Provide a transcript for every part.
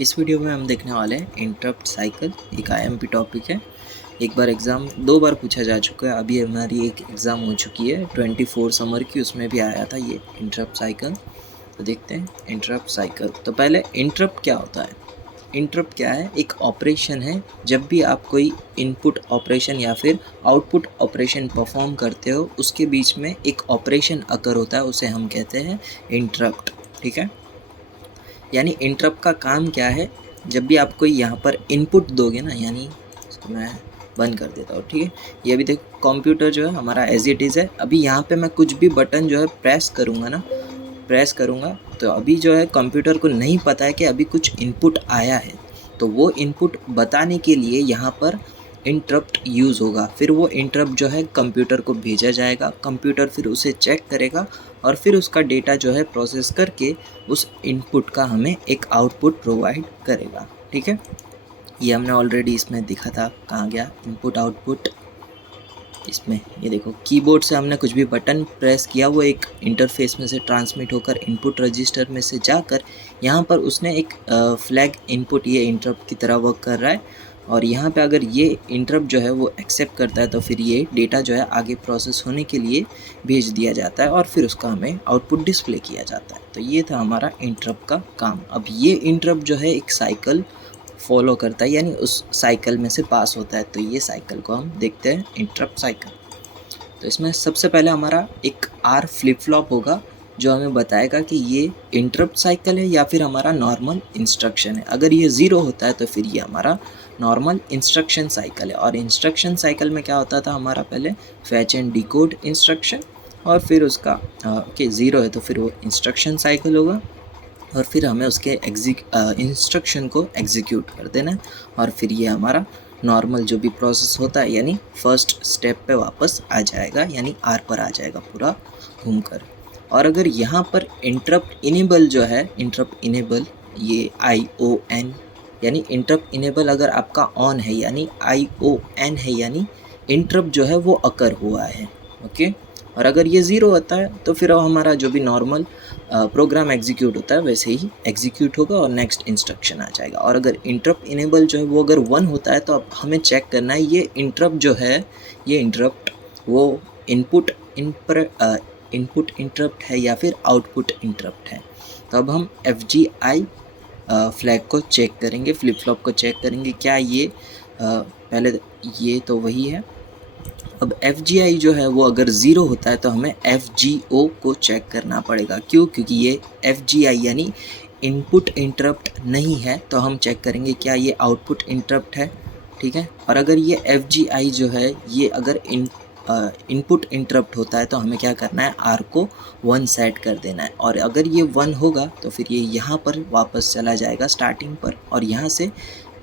इस वीडियो में हम देखने वाले हैं इंटरप्ट साइकिल। एक आईएमपी टॉपिक है। एक बार एग्ज़ाम 2 बार पूछा जा चुका है। अभी हमारी एक एग्ज़ाम हो चुकी है 24 समर की, उसमें भी आया था ये इंटरप्ट साइकिल। तो देखते हैं इंटरप्ट साइकिल। तो पहले इंटरप्ट क्या होता है। इंटरप्ट क्या है? एक ऑपरेशन है। जब भी आप कोई इनपुट ऑपरेशन या फिर आउटपुट ऑपरेशन परफॉर्म करते हो, उसके बीच में एक ऑपरेशन अकर होता है, उसे हम कहते हैं इंटरप्ट। ठीक है, यानी इंटरप्ट का काम क्या है? जब भी आप कोई यहाँ पर इनपुट दोगे ना, यानी इसको मैं बंद कर देता हूँ। ठीक है, ये भी देखो कंप्यूटर जो है हमारा एज इट इज़ है। अभी यहाँ पे मैं कुछ भी बटन जो है प्रेस करूँगा ना, प्रेस करूँगा तो अभी जो है कंप्यूटर को नहीं पता है कि अभी कुछ इनपुट आया है। तो वो इनपुट बताने के लिए यहाँ पर इंटरप्ट यूज़ होगा। फिर वो इंटरप्ट जो है कंप्यूटर को भेजा जाएगा, कंप्यूटर फिर उसे चेक करेगा और फिर उसका डेटा जो है प्रोसेस करके उस इनपुट का हमें एक आउटपुट प्रोवाइड करेगा। ठीक है, ये हमने ऑलरेडी इसमें दिखा था। कहाँ गया इनपुट आउटपुट? इसमें ये देखो, कीबोर्ड से हमने कुछ भी बटन प्रेस किया, वो एक इंटरफेस में से ट्रांसमिट होकर इनपुट रजिस्टर में से जाकर यहाँ पर उसने एक फ्लैग इनपुट, ये इंटरप्ट की तरह वर्क कर रहा है। और यहाँ पे अगर ये इंटरप्ट जो है वो एक्सेप्ट करता है तो फिर ये डेटा जो है आगे प्रोसेस होने के लिए भेज दिया जाता है और फिर उसका हमें आउटपुट डिस्प्ले किया जाता है। तो ये था हमारा इंटरप्ट का काम। अब ये इंटरप्ट जो है एक साइकिल फॉलो करता है, यानी उस साइकिल में से पास होता है। तो ये साइकिल को हम देखते हैं इंटरप्ट साइकिल। तो इसमें सबसे पहले हमारा एक आर फ्लिप फ्लॉप होगा जो हमें बताएगा कि ये इंटरप्ट साइकिल है या फिर हमारा नॉर्मल इंस्ट्रक्शन है। अगर ये 0 होता है तो फिर ये हमारा नॉर्मल इंस्ट्रक्शन साइकिल है। और इंस्ट्रक्शन साइकिल में क्या होता था हमारा? पहले फैच एंड डिकोड इंस्ट्रक्शन और फिर उसका 0 है तो फिर वो इंस्ट्रक्शन साइकिल होगा और फिर हमें उसके इंस्ट्रक्शन को एग्जीक्यूट कर देना है और फिर ये हमारा नॉर्मल जो भी प्रोसेस होता है यानी फर्स्ट स्टेप पे वापस आ जाएगा, यानी आर पर आ जाएगा पूरा घूमकर। और अगर यहाँ पर इंटरप्ट इनेबल जो है, इंटरप्ट इनेबल ये ION, यानी इंटरप्ट इनेबल अगर आपका ऑन है यानी ION है, यानी इंटरप्ट जो है वो अकर हुआ है। ओके, और अगर ये 0 होता है तो फिर हमारा जो भी नॉर्मल प्रोग्राम एग्जीक्यूट होता है वैसे ही एग्जीक्यूट होगा और नेक्स्ट इंस्ट्रक्शन आ जाएगा। और अगर इंटरप्ट इनेबल जो है वो अगर 1 होता है तो अब हमें चेक करना है ये इंटरप्ट जो है, ये इंटरप्ट वो इनपुट इंटरप्ट है या फिर आउटपुट इंटरप्ट है। तो अब हम FGI फ्लैग को चेक करेंगे, फ्लिप फ्लॉप को चेक करेंगे क्या ये पहले ये तो वही है। अब FGI जो है वो अगर 0 होता है तो हमें FGO को चेक करना पड़ेगा। क्यों? क्योंकि ये FGI यानी इनपुट इंटरप्ट नहीं है, तो हम चेक करेंगे क्या ये आउटपुट इंटरप्ट है। ठीक है, और अगर ये FGI जो है ये अगर इनपुट इंटरप्ट होता है तो हमें क्या करना है? R को 1 सेट कर देना है। और अगर ये 1 होगा तो फिर ये यहाँ पर वापस चला जाएगा स्टार्टिंग पर और यहाँ से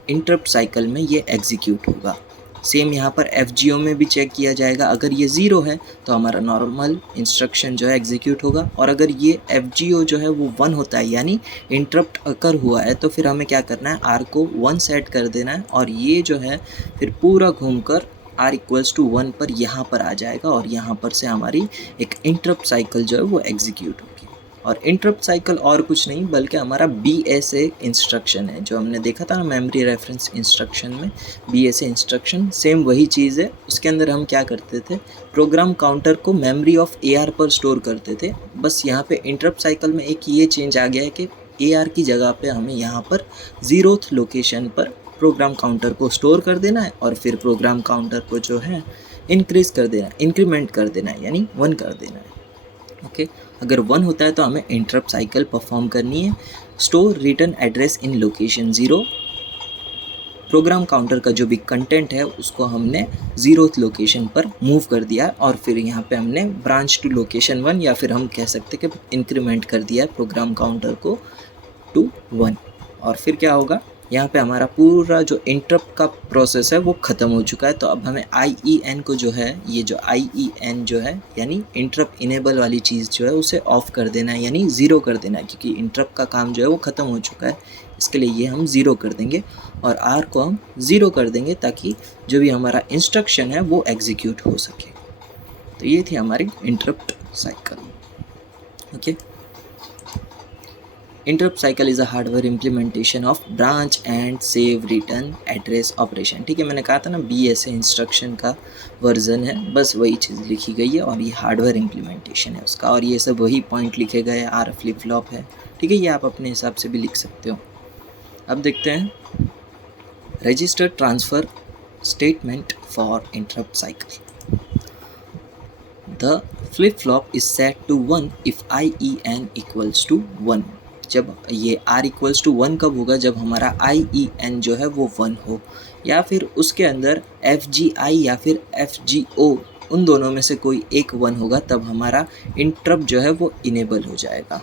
इंटरप्ट साइकिल में ये एग्जीक्यूट होगा। सेम यहाँ पर FGO में भी चेक किया जाएगा। अगर ये 0 है तो हमारा नॉर्मल इंस्ट्रक्शन जो है एग्जीक्यूट होगा और अगर ये FGO जो है वो 1 होता है यानी इंटरप्ट अकर हुआ है तो फिर हमें क्या करना है? R को 1 सेट कर देना है और ये जो है फिर पूरा घूमकर R = 1 पर यहाँ पर आ जाएगा और यहाँ पर से हमारी एक इंटरप्ट साइकिल जो है वो एग्जीक्यूट होगी। और इंटरप्ट साइकिल और कुछ नहीं बल्कि हमारा BSA इंस्ट्रक्शन है जो हमने देखा था मेमोरी रेफरेंस इंस्ट्रक्शन में। BSA इंस्ट्रक्शन सेम वही चीज़ है। उसके अंदर हम क्या करते थे? प्रोग्राम काउंटर को मेमोरी ऑफ AR पर स्टोर करते थे। बस यहाँ पे इंटरप्ट साइकिल में एक ये चेंज आ गया है कि AR की जगह पे हमें यहाँ पर 0th लोकेशन पर प्रोग्राम काउंटर को स्टोर कर देना है और फिर प्रोग्राम काउंटर को जो है इंक्रीज़ कर देना है, इंक्रीमेंट कर देना है, यानी 1 कर देना है। ओके, अगर 1 होता है तो हमें इंटरप्ट साइकिल परफॉर्म करनी है। Store return address in location 0। Program counter का जो भी कंटेंट है उसको हमने 0th लोकेशन पर मूव कर दिया और फिर यहाँ पे हमने ब्रांच टू लोकेशन 1 या फिर हम कह सकते कि इंक्रीमेंट कर दिया है प्रोग्राम काउंटर को टू 1। और फिर क्या होगा? यहाँ पे हमारा पूरा जो इंटरप्ट का प्रोसेस है वो ख़त्म हो चुका है। तो अब हमें IEN को जो है, ये जो IEN जो है यानी इंटरप्ट इनेबल वाली चीज़ जो है उसे ऑफ़ कर देना है, यानी 0 कर देना है, क्योंकि इंटरप्ट का काम जो है वो ख़त्म हो चुका है। इसके लिए ये हम 0 कर देंगे और R को हम 0 कर देंगे ताकि जो भी हमारा इंस्ट्रक्शन है वो एग्जीक्यूट हो सके। तो ये थी हमारी interrupt cycle. Okay, interrupt cycle is a hardware implementation of branch and save return address operation. ठीक है, मैंने कहा था ना BSA इंस्ट्रक्शन का वर्जन है, बस वही चीज़ लिखी गई है और ये हार्डवेयर इम्प्लीमेंटेशन है उसका, और ये सब वही पॉइंट लिखे गए, आर फ्लिप फ्लॉप है। ठीक है, ये आप अपने हिसाब से भी लिख सकते हो। अब देखते हैं register transfer statement for interrupt cycle. The flip-flop is set to 1 if IEN equals to 1। जब ये R इक्वल्स टू 1 कब होगा? जब हमारा IEN जो है वो 1 हो, या फिर उसके अंदर FGI या फिर FGO उन दोनों में से कोई एक 1 होगा, तब हमारा इंटरप्ट जो है वो इनेबल हो जाएगा।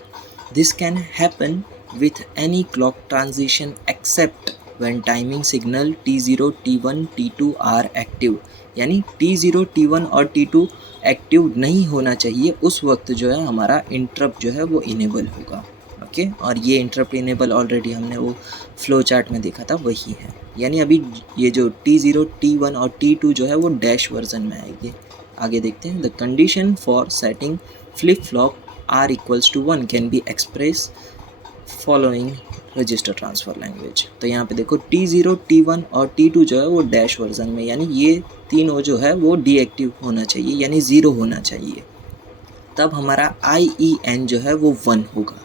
This can happen with any clock transition except when timing signal T0, T1, T2 are active. यानी T0, T1 और T2 एक्टिव नहीं होना चाहिए, उस वक्त जो है हमारा इंटरप्ट जो है वो इनेबल होगा। ओके, और ये इंटरप्ट इनेबल ऑलरेडी हमने वो फ्लो चार्ट में देखा था, वही है। यानी अभी ये जो T0, T1 और T2 जो है वो डैश वर्जन में आएगी। आगे देखते हैं। The condition for setting flip flop R equals to 1 can be express following register transfer language. तो यहाँ पे देखो T0, T1 और T2 जो है वो डैश वर्जन में, यानी ये तीनों जो है वो डीएक्टिव होना चाहिए, यानी 0 होना चाहिए, तब हमारा IEN जो है वो 1 होगा।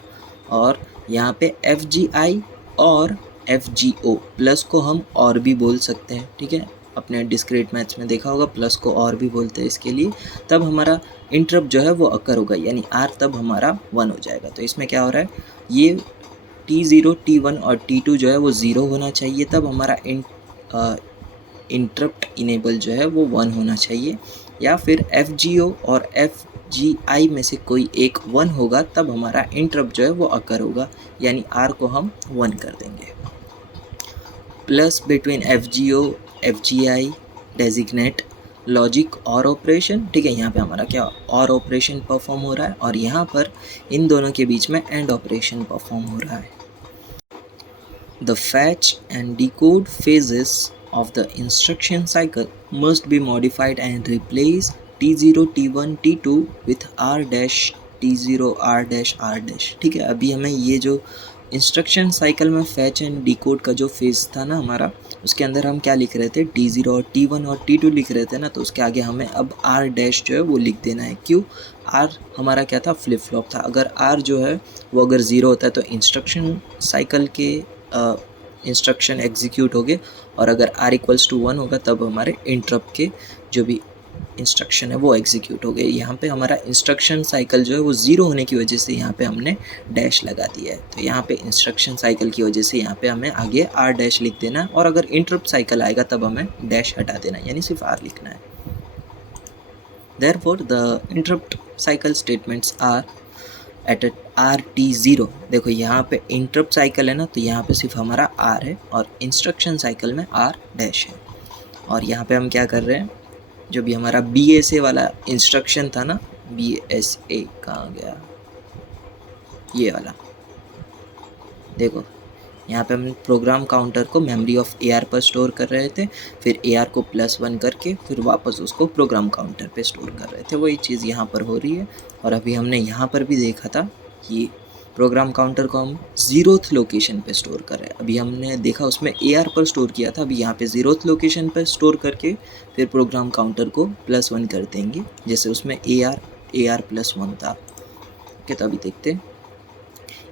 और यहाँ पे FGI और FGO प्लस को हम और भी बोल सकते हैं। ठीक है, अपने डिस्क्रीट मैथ्स में देखा होगा, प्लस को और भी बोलते हैं इसके लिए, तब हमारा इंटरप्ट जो है वो अकर होगा, यानी R तब हमारा 1 हो जाएगा। तो इसमें क्या हो रहा है, ये T0, T1 और T2 जो है वो 0 होना चाहिए, तब हमारा इंटरप्ट इनेबल जो है वो 1 होना चाहिए, या फिर FGO और FGI में से कोई एक 1 होगा, तब हमारा इंटरप्ट जो है वो अकर होगा, यानी R को हम 1 कर देंगे। Plus between FGO FGI designate logic और ऑपरेशन। ठीक है, यहाँ पे हमारा क्या और ऑपरेशन परफॉर्म हो रहा है, और यहाँ पर इन दोनों के बीच में एंड ऑपरेशन परफॉर्म हो रहा है। The fetch and decode phases of the instruction cycle must be modified and replace T0, T1, T2 with R dash T0 R dash R dash। ठीक है, अभी हमें ये जो इंस्ट्रक्शन साइकिल में फैच एंड डिकोड का जो फेज़ था ना हमारा, उसके अंदर हम क्या लिख रहे थे, T0 और T1 और T2 लिख रहे थे ना, तो उसके आगे हमें अब R डैश जो है वो लिख देना है। क्यों? R हमारा क्या था, फ्लिप फ्लॉप था। अगर R जो है वो अगर 0 होता है तो इंस्ट्रक्शन साइकिल के इंस्ट्रक्शन एग्जीक्यूट हो गए, और अगर R इक्वल्स टू 1 होगा तब हमारे इंटरप्ट के जो भी इंस्ट्रक्शन है वो एग्जीक्यूट हो गए। यहाँ पे हमारा इंस्ट्रक्शन साइकिल जो है वो 0 होने की वजह से यहाँ पे हमने डैश लगा दिया है। तो यहाँ पे इंस्ट्रक्शन साइकिल की वजह से यहाँ पे हमें आगे R डैश लिख देना है, और अगर इंटरप्ट साइकिल आएगा तब हमें डैश हटा देना है, यानी सिर्फ R लिखना है। Therefore the interrupt cycle statements are at RT0। देखो यहाँ पे इंटरप्ट साइकिल है ना, तो यहाँ पे सिर्फ हमारा R है, और इंस्ट्रक्शन साइकिल में R डैश है। और यहाँ पे हम क्या कर रहे हैं, जो भी हमारा BSA वाला इंस्ट्रक्शन था ना, BSA कहाँ गया, ये वाला देखो, यहाँ पे हम प्रोग्राम काउंटर को मेमोरी ऑफ AR पर स्टोर कर रहे थे, फिर AR को +1 करके फिर वापस उसको प्रोग्राम काउंटर पे स्टोर कर रहे थे। वही चीज़ यहाँ पर हो रही है। और अभी हमने यहाँ पर भी देखा था कि प्रोग्राम काउंटर को हम 0th लोकेशन पे स्टोर कर रहे हैं। अभी हमने देखा उसमें AR पर स्टोर किया था, अभी यहाँ पे 0th लोकेशन पर स्टोर करके फिर प्रोग्राम काउंटर को +1 कर देंगे, जैसे उसमें AR +1 था। ओके, तो अभी देखते हैं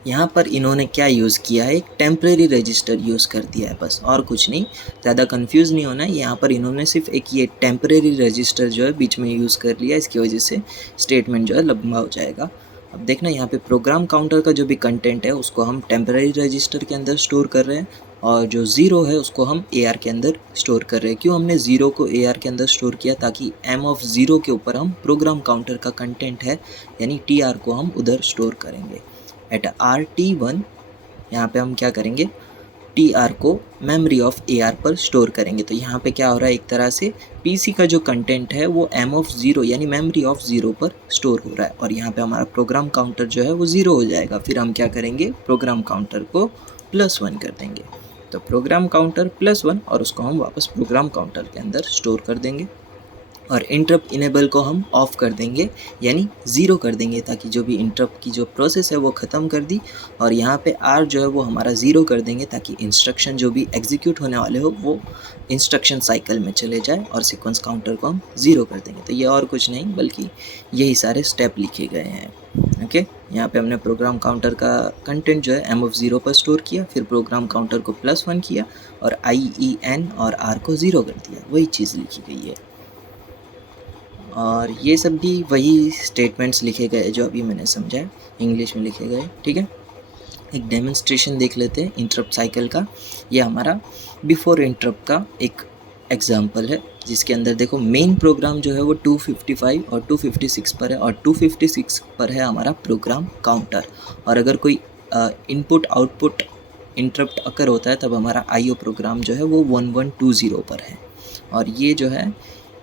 यहाँ पर इन्होंने क्या यूज़ किया है, एक टेम्परेरी रजिस्टर यूज़ कर दिया है बस, और कुछ नहीं। ज़्यादा कंफ्यूज नहीं होना है। यहाँ पर इन्होंने सिर्फ एक ये टेम्परेरी रजिस्टर जो है बीच में यूज़ कर लिया, इसकी वजह से स्टेटमेंट जो है लंबा हो जाएगा। अब देखना यहाँ पे प्रोग्राम काउंटर का जो भी कंटेंट है उसको हम टेम्परेरी रजिस्टर के अंदर स्टोर कर रहे हैं, और जो 0 है उसको हम AR के अंदर स्टोर कर रहे हैं। क्यों हमने 0 को AR के अंदर स्टोर किया, ताकि M(0) के ऊपर हम प्रोग्राम काउंटर का कंटेंट है यानी TR को हम उधर स्टोर करेंगे। एट RT1 यहाँ पे हम क्या करेंगे, TR को मेमोरी ऑफ AR पर स्टोर करेंगे। तो यहाँ पे क्या हो रहा है, एक तरह से PC का जो कंटेंट है वो M(0) यानी मेमोरी ऑफ 0 पर स्टोर हो रहा है, और यहाँ पे हमारा प्रोग्राम काउंटर जो है वो 0 हो जाएगा। फिर हम क्या करेंगे, प्रोग्राम काउंटर को +1 कर देंगे। तो प्रोग्राम काउंटर +1, और उसको हम वापस प्रोग्राम काउंटर के अंदर स्टोर कर देंगे। और इंटरप्ट इनेबल को हम ऑफ कर देंगे, यानी ज़ीरो कर देंगे, ताकि जो भी इंटरप्ट की जो प्रोसेस है वो ख़त्म कर दी। और यहाँ पे आर जो है वो हमारा ज़ीरो कर देंगे, ताकि इंस्ट्रक्शन जो भी एग्जीक्यूट होने वाले हो वो इंस्ट्रक्शन साइकिल में चले जाए, और सीक्वेंस काउंटर को हम ज़ीरो कर देंगे। तो ये और कुछ नहीं बल्कि यही सारे स्टेप लिखे गए हैं। ओके, यहाँ पे हमने प्रोग्राम काउंटर का कंटेंट जो है m0 पर स्टोर किया, फिर प्रोग्राम काउंटर को +1 किया, और IEN और R को 0 कर दिया। वही चीज़ लिखी गई है, और ये सब भी वही स्टेटमेंट्स लिखे गए जो अभी मैंने समझाया, इंग्लिश में लिखे गए। ठीक है, एक डेमोन्स्ट्रेशन देख लेते हैं इंटरप्ट साइकिल का। ये हमारा बिफोर इंटरप्ट का एक एग्जाम्पल है, जिसके अंदर देखो मेन प्रोग्राम जो है वो 255 और 256 पर है, और 256 पर है हमारा प्रोग्राम काउंटर। और अगर कोई इनपुट आउटपुट इंटरप्ट अकर होता है तब हमारा IO प्रोग्राम जो है वो 1120 पर है। और ये जो है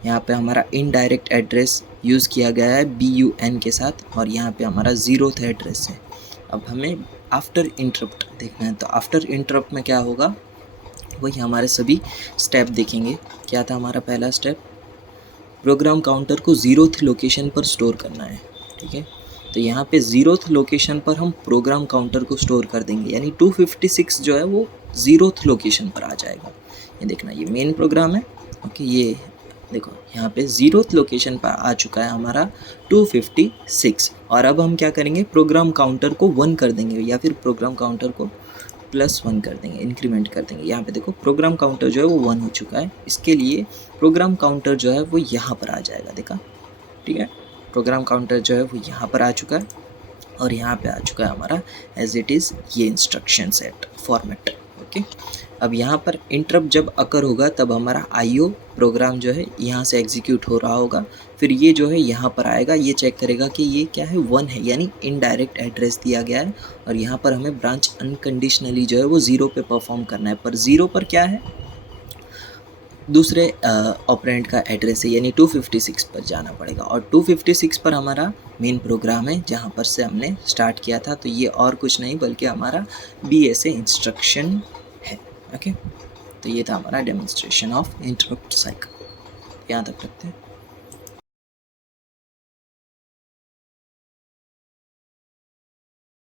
यहाँ पे हमारा इनडायरेक्ट एड्रेस यूज़ किया गया है BUN के साथ, और यहाँ पे हमारा 0th एड्रेस है। अब हमें आफ्टर इंटरप्ट देखना है, तो आफ्टर इंटरप्ट में क्या होगा वही हमारे सभी स्टेप देखेंगे। क्या था हमारा पहला स्टेप, प्रोग्राम काउंटर को 0th लोकेशन पर स्टोर करना है। ठीक है, तो यहाँ पे 0th लोकेशन पर हम प्रोग्राम काउंटर को स्टोर कर देंगे, यानी 256 जो है वो 0th लोकेशन पर आ जाएगा। ये देखना, ये मेन प्रोग्राम है। ओके, ये देखो यहाँ पे 0th लोकेशन पर आ चुका है हमारा 256। और अब हम क्या करेंगे, प्रोग्राम काउंटर को 1 कर देंगे, या फिर प्रोग्राम काउंटर को +1 कर देंगे, इंक्रीमेंट कर देंगे। यहाँ पे देखो प्रोग्राम काउंटर जो है वो 1 हो चुका है, इसके लिए प्रोग्राम काउंटर जो है वो यहाँ पर आ जाएगा। देखा, ठीक है, प्रोग्राम काउंटर जो है वो यहाँ पर आ चुका है, और यहाँ पे आ चुका है हमारा एज इट इज़ ये इंस्ट्रक्शन सेट फॉर्मेट। ओके, अब यहाँ पर इंटरप्ट जब अकर होगा तब हमारा IO प्रोग्राम जो है यहाँ से एग्जीक्यूट हो रहा होगा, फिर ये जो है यहाँ पर आएगा, ये चेक करेगा कि ये क्या है 1 है, यानी इनडायरेक्ट एड्रेस दिया गया है, और यहाँ पर हमें ब्रांच अनकंडीशनली जो है वो 0 पे परफॉर्म करना है। पर 0 पर क्या है, दूसरे ऑपरेंड का एड्रेस है, यानी 256 पर जाना पड़ेगा, और 256 पर हमारा मेन प्रोग्राम है जहाँ पर से हमने स्टार्ट किया था। तो ये और कुछ नहीं बल्कि हमारा BSA इंस्ट्रक्शन है। ओके, तो ये था हमारा डेमोन्स्ट्रेशन ऑफ इंटरप्ट साइकिल। यहाँ तक रखते हैं।